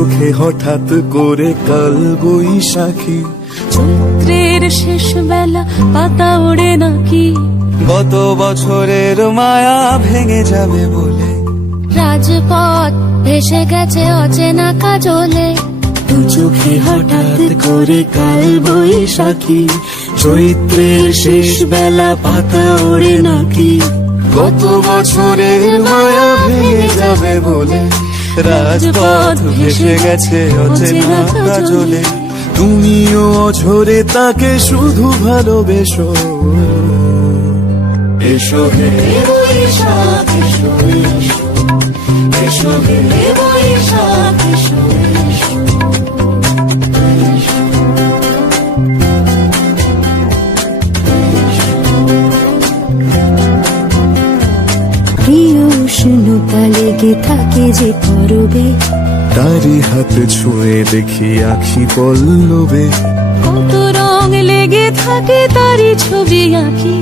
চোখে হঠাৎ করে কাল বৈশাখী, চৈত্রের শেষ বেলা পাতা ওড়ে নাকি, গত বছরের মায়া ভেঙে যাবে বলে, রাজপথ ভেসে গেছে অচেনা কাজলে, দু চোখে হঠাৎ করে কাল বৈশাখী, চৈত্রের শেষ বেলা পাতা ওড়ে নাকি, গত বছরের মায়া ভেঙে যাবে বলে, রাজপথ ভেসে গেছে অচেনা কাজলে। তুমিও অঝরে তাকে শুধু ভালোবেসো, এসো হে বৈশাখ এসো, এসো হে বৈশাখ এসো। প্রিয় উষ্ণতা লেগে থাকে যে পরবে, তারি হাত ছুঁয়ে দেখি আখি পল্লবে, কত রং লেগে থাকে তারই ছবি আঁকি,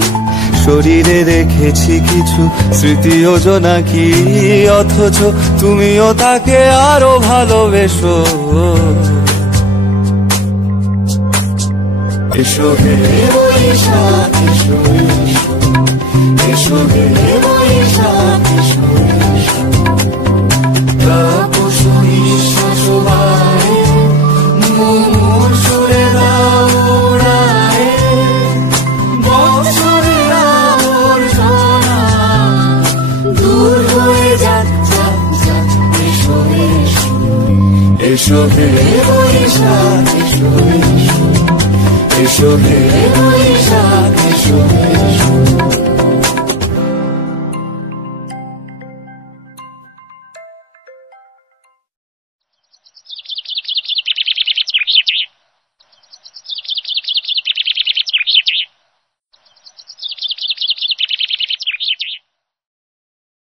শরীরে রেখেছি কিছু স্মৃতি জোনাকি, অথচ তুমিও তাকে আরো ভালোবেসো, এসো হে বৈশাখ এসো, এসো হে বৈশাখ এসো। তাপসী নিঃশ্বাস বাড়ে, মুমুর সুরে দাও উড়ায়ে, বছরের আবর্জনা দূর হয়ে যাক যাক যাক, এসো এসো, এসো হে বৈশাখ এসো, এসো হে বৈশাখ এসো।